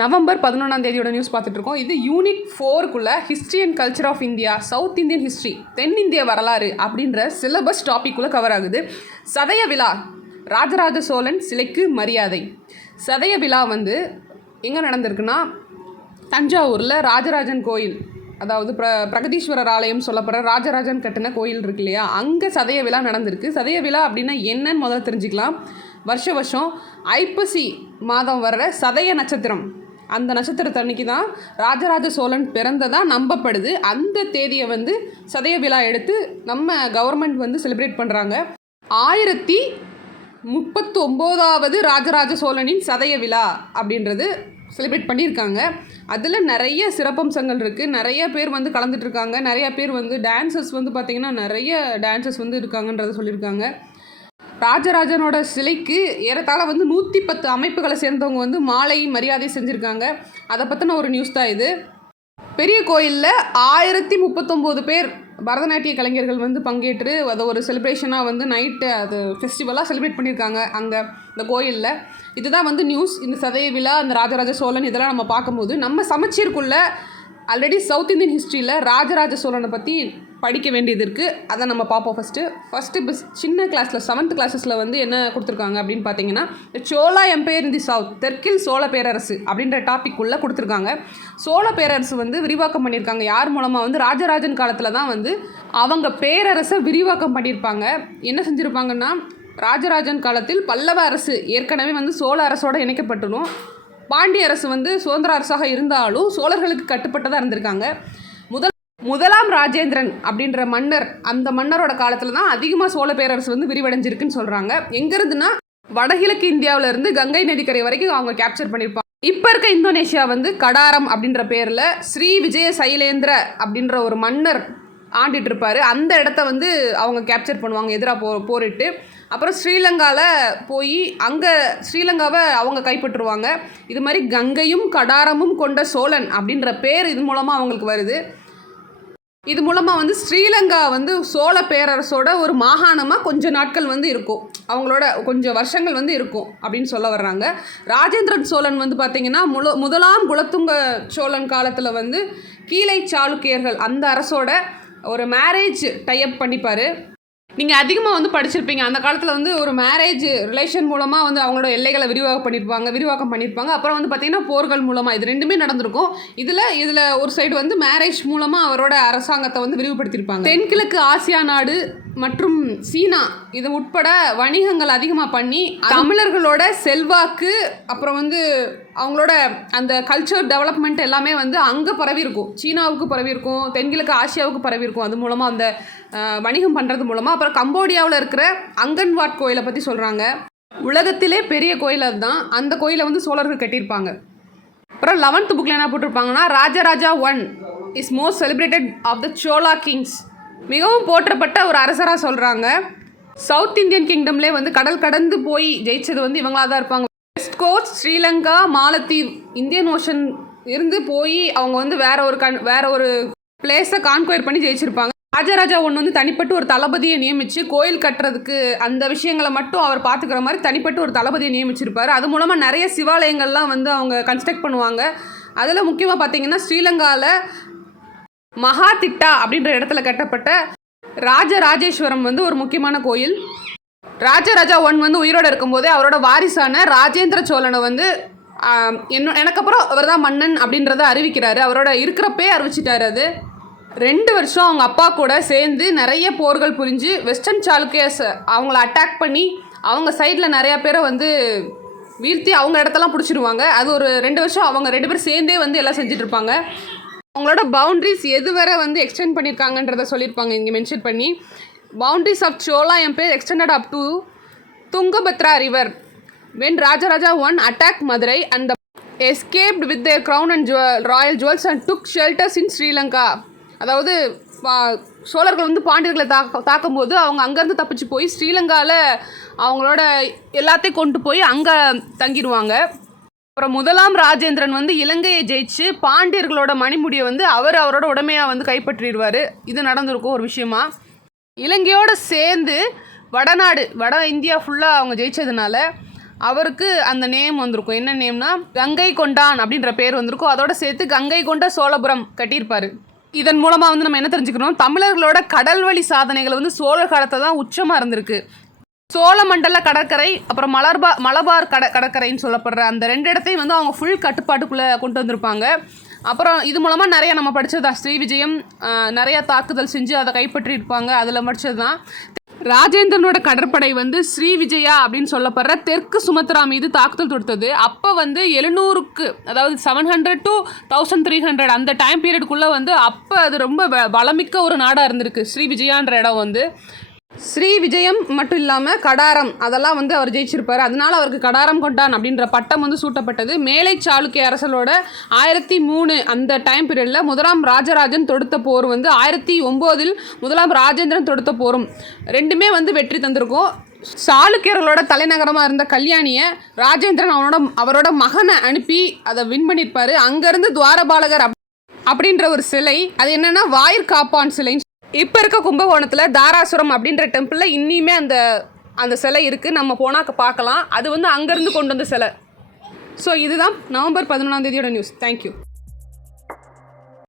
November 11 news பார்த்துட்ருக்கோம். இது unit 4க்குள்ளே history and culture of India, South Indian history, தென்னிந்திய வரலாறு அப்படின்ற சிலபஸ் டாப்பிக்குள்ளே கவர் ஆகுது. சதய விழா, ராஜராஜ சோழன் சிலைக்கு மரியாதை. சதய விழா எங்கே நடந்திருக்குன்னா, தஞ்சாவூரில் ராஜராஜன் கோயில், அதாவது பிரகதீஸ்வரர் ஆலயம் சொல்லப்படுற ராஜராஜன் கட்டின கோயில் இருக்கு இல்லையா, அங்கே சதய விழா நடந்திருக்கு. சதய விழா அப்படின்னா என்னன்னு முதல்ல தெரிஞ்சுக்கலாம். வருஷம் ஐப்பசி மாதம் வர்ற சதய நட்சத்திரம், அந்த நட்சத்திரத்து அன்னைக்கு தான் ராஜராஜ சோழன் பிறந்ததாக நம்பப்படுது. அந்த தேதியை சதய விழா எடுத்து நம்ம கவர்மெண்ட் செலிப்ரேட் பண்ணுறாங்க. 1039வது ராஜராஜ சோழனின் சதய விழா அப்படின்றது செலிப்ரேட் பண்ணியிருக்காங்க. அதில் நிறைய சிறப்பம்சங்கள் இருக்குது. நிறைய பேர் கலந்துட்டுருக்காங்க. நிறைய பேர் டான்சர்ஸ் பார்த்திங்கன்னா நிறைய டான்சர்ஸ் இருக்காங்கன்றதை சொல்லியிருக்காங்க. ராஜராஜனோட சிலைக்கு ஏறத்தாழ 110 அமைப்புகளை சேர்ந்தவங்க மாலை மரியாதை செஞ்சுருக்காங்க. அதை பற்றின ஒரு நியூஸ் தான் இது. பெரிய கோயிலில் 1039 பேர் பரதநாட்டிய கலைஞர்கள் பங்கேற்று அதை ஒரு செலிப்ரேஷனாக நைட்டு அது ஃபெஸ்டிவலாக செலிப்ரேட் பண்ணியிருக்காங்க அங்கே இந்த கோயிலில். இதுதான் நியூஸ். இந்த சதய விழா, இந்த ராஜராஜ சோழன், இதெல்லாம் நம்ம பார்க்கும்போது நம்ம சமச்சீருக்குள்ளே ஆல்ரெடி சவுத் இந்தியன் ஹிஸ்ட்ரியில் ராஜராஜ சோழனை பற்றி படிக்க வேண்டியது இருக்குது. அதை நம்ம பார்ப்போம். ஃபஸ்ட்டு சின்ன கிளாஸில் 7th கிளாஸஸில் என்ன கொடுத்துருக்காங்க அப்படின்னு பார்த்தீங்கன்னா, சோழா எம்பையர் இன் தி சவுத், தெற்கில் சோழ பேரரசு அப்படின்ற டாபிக் உள்ளே கொடுத்துருக்காங்க. சோழ பேரரசு விரிவாக்கம் பண்ணியிருக்காங்க. யார் மூலமாக? ராஜராஜன் காலத்தில் தான் அவங்க பேரரசை விரிவாக்கம் பண்ணியிருப்பாங்க. என்ன செஞ்சுருப்பாங்கன்னா, ராஜராஜன் காலத்தில் பல்லவ அரசு ஏற்கனவே சோழ அரசோடு இணைக்கப்பட்டுடும். பாண்டிய அரசு சுதந்திர அரசாக இருந்தாலும் சோழர்களுக்கு கட்டுப்பட்டதாக இருந்திருக்காங்க. முதலாம் ராஜேந்திரன் அப்படின்ற மன்னர், அந்த மன்னரோட காலத்தில் தான் அதிகமாக சோழ பேரரசு விரிவடைஞ்சிருக்குன்னு சொல்கிறாங்க. எங்கேருந்துன்னா, வடகிழக்கு இந்தியாவிலேருந்து கங்கை நதிக்கரை வரைக்கும் அவங்க கேப்சர் பண்ணியிருப்பாங்க. இப்போ இருக்க இந்தோனேஷியா கடாரம் அப்படின்ற பேரில் ஸ்ரீ விஜய சைலேந்திர அப்படின்ற ஒரு மன்னர் ஆண்டிட்டு இருப்பார். அந்த இடத்த அவங்க கேப்சர் பண்ணுவாங்க, எதிராக போரிட்டு. அப்புறம் ஸ்ரீலங்காவில் போய் அங்கே ஸ்ரீலங்காவை அவங்க கைப்பற்றுவாங்க. இது மாதிரி கங்கையும் கடாரமும் கொண்ட சோழன் அப்படின்ற பேர் இது மூலமாக அவங்களுக்கு வருது. இது மூலமாக ஸ்ரீலங்கா சோழ பேரரசோட ஒரு மாகாணமாக கொஞ்சம் நாட்கள் இருக்கும், அவங்களோட கொஞ்சம் வருஷங்கள் இருக்கும் அப்படின்னு சொல்ல வர்றாங்க. ராஜேந்திரன் சோழன் பார்த்திங்கன்னா முதலாம் குலத்துங்க சோழன் காலத்தில் கீழை சாளுக்கியர்கள் அந்த அரசோட ஒரு மேரேஜ் டைப் பண்ணிப்பார். நீங்கள் அதிகமாக படிச்சிருப்பீங்க. அந்த காலத்தில் ஒரு மேரேஜ் ரிலேஷன் மூலமாக அவங்களோட எல்லைகளை விரிவாக்கம் பண்ணியிருப்பாங்க. அப்புறம் பார்த்திங்கன்னா போர்கள் மூலமாக இது ரெண்டுமே நடந்திருக்கும். இதில் ஒரு சைடு மேரேஜ் மூலமாக அவரோட அரசாங்கத்தை விரிவுபடுத்தியிருப்பாங்க. தென்கிழக்கு ஆசியா நாடு மற்றும் சீனா இது உட்பட வணிகங்கள் அதிகமாக பண்ணி தமிழர்களோட செல்வாக்கு, அப்புறம் அவங்களோட அந்த கல்ச்சர் டெவலப்மெண்ட் எல்லாமே அங்கே பரவி இருக்கும். சீனாவுக்கு பரவி இருக்கும், தென்கிழக்கு ஆசியாவுக்கு பரவி இருக்கும். அது மூலமாக அந்த வணிகம் பண்ணுறது மூலமாக. அப்புறம் கம்போடியாவில் இருக்கிற அங்கன்வாட் கோயிலை பற்றி சொல்கிறாங்க. உலகத்திலே பெரிய கோயில் அதுதான். அந்த கோயிலை சோழர்கள் கட்டியிருப்பாங்க. அப்புறம் 11th புக்கில் என்ன போட்டிருப்பாங்கன்னா, Rajaraja 1 is most celebrated of the Chola kings, மிகவும் போற்றப்பட்ட ஒரு அரசராக சொல்கிறாங்க. சவுத் இந்தியன் கிங்டம்லேயே கடல் கடந்து போய் ஜெயிச்சது இவங்களாக தான் இருப்பாங்க. West coast, Sri Lanka, Maldives, Indian ocean இருந்து போய் அவங்க வேற ஒரு பிளேஸை கான்குயர் பண்ணி ஜெயிச்சிருப்பாங்க. ராஜராஜா 1 தனிப்பட்டு ஒரு தளபதியை நியமித்து கோயில் கட்டுறதுக்கு அந்த விஷயங்களை மட்டும் அவர் பார்த்துக்கிற மாதிரி தனிப்பட்டு ஒரு தளபதியை நியமிச்சிருப்பார். அது மூலமாக நிறைய சிவாலயங்கள்லாம் அவங்க கன்ஸ்ட்ரக்ட் பண்ணுவாங்க. அதில் முக்கியமாக பார்த்திங்கன்னா, ஸ்ரீலங்காவில் மகாதிட்டா அப்படின்ற இடத்துல கட்டப்பட்ட ராஜராஜேஸ்வரம் ஒரு முக்கியமான கோயில். ராஜராஜா 1 உயிரோடு இருக்கும்போதே அவரோட வாரிசான ராஜேந்திர சோழனை எனக்கு அப்புறம் அவர் தான் மன்னன் அப்படின்றத அறிவிக்கிறாரு. அவரோட இருக்கிறப்பே அறிவிச்சிட்டாரு. அது 2 வருஷம் அவங்க அப்பா கூட சேர்ந்து நிறைய போர்கள் புரிஞ்சு வெஸ்டர்ன் சாளுக்கியர்ஸ் அவங்கள அட்டாக் பண்ணி அவங்க சைடில் நிறையா பேரை வீழ்த்தி அவங்க இடத்தெல்லாம் பிடிச்சிருவாங்க. அது ஒரு 2 வருஷம் அவங்க 2 பேரும் சேர்ந்தே எல்லாம் செஞ்சிட்ருப்பாங்க. அவங்களோட பவுண்ட்ரிஸ் எது வரை எக்ஸ்டெண்ட் பண்ணியிருக்காங்கன்றதை சொல்லியிருப்பாங்க இங்கே மென்ஷன் பண்ணி. Boundaries of Chola empire extended up to Tungabhadra river when Rajaraja 1 attack Madurai and escaped with their crown and royal jewels and took shelters in Sri Lanka. அதாவது சோழர்கள் பாண்டியர்களை தாக்கும்போது அவங்க அங்கேருந்து தப்பிச்சு போய் ஸ்ரீலங்காவில் அவங்களோட எல்லாத்தையும் கொண்டு போய் அங்கே தங்கிடுவாங்க. அப்புறம் முதலாம் ராஜேந்திரன் இலங்கையை ஜெயிச்சு பாண்டியர்களோட மணிமுடியை அவரோட உடமையாக கைப்பற்றிடுவார். இது நடந்திருக்கும் ஒரு விஷயமா. இலங்கையோடு சேர்ந்து வட இந்தியா ஃபுல்லாக அவங்க ஜெயிச்சதுனால அவருக்கு அந்த நேம் வந்திருக்கும். என்ன நேம்னா கங்கை கொண்டான் அப்படின்ற பேர் வந்திருக்கும். அதோட சேர்த்து கங்கை கொண்ட சோழபுரம் கட்டியிருப்பார். இதன் மூலமாக வந்து நம்ம என்ன தெரிஞ்சுக்கணும், தமிழர்களோட கடல்வழி சாதனைகள் வந்து சோழர் காலத்தில் தான் உச்சமாக இருந்திருக்கு. சோழமண்டல கடற்கரை அப்புறம் மலபார் கடற்கரைன்னு சொல்லப்படுற அந்த 2 இடத்தையும் வந்து அவங்க ஃபுல் கட்டுப்பாட்டுக்குள்ளே கொண்டு வந்திருப்பாங்க. அப்புறம் இது மூலமாக நிறையா நம்ம படித்தது தான். ஸ்ரீவிஜயம் நிறையா தாக்குதல் செஞ்சு அதை கைப்பற்றியிருப்பாங்க. அதில் படித்தது தான். ராஜேந்திரனோட கடற்படை வந்து ஸ்ரீவிஜயா அப்படின்னு சொல்லப்படுற தெற்கு சுமத்ரா மீது தாக்குதல் தொடுத்தது. அப்போ வந்து 700க்கு, அதாவது 700 to 1300 அந்த டைம் பீரியடுக்குள்ளே வந்து அப்போ அது ரொம்ப வளமிக்க ஒரு நாடாக இருந்திருக்கு ஸ்ரீவிஜயான்ற இடம் வந்து. ஸ்ரீவிஜயம் மட்டும் இல்லாமல் கடாரம் அதெல்லாம் வந்து அவர் ஜெயிச்சிருப்பார். அதனால அவருக்கு கடாரம் கொண்டான் அப்படின்ற பட்டம் வந்து சூட்டப்பட்டது. மேலை சாளுக்கிய அரசலோட 1003 அந்த டைம் பீரியடில் முதலாம் ராஜராஜன் தொடுத்த போர் வந்து 1009 முதலாம் ராஜேந்திரன் தொடுத்த போரும் 2மே வந்து வெற்றி தந்திருக்கும். சாளுக்கியர்களோட தலைநகரமாக இருந்த கல்யாணியை ராஜேந்திரன் அவரோட மகனை அனுப்பி அதை வின் பண்ணியிருப்பார். அங்கேருந்து துவாரபாலகர் அப்படின்ற ஒரு சிலை, அது என்னென்னா வாயிற்காப்பான் சிலை. இப்போ இருக்க கும்பகோணத்தில் தாராசுரம் அப்படின்ற டெம்பிளில் இன்னியுமே அந்த சிலை இருக்குது. நம்ம போனால் பார்க்கலாம். அது வந்து அங்கேருந்து கொண்டு வந்த சிலை. ஸோ இதுதான் நவம்பர் 11ஆம் தேதியோட நியூஸ். தேங்க்யூ.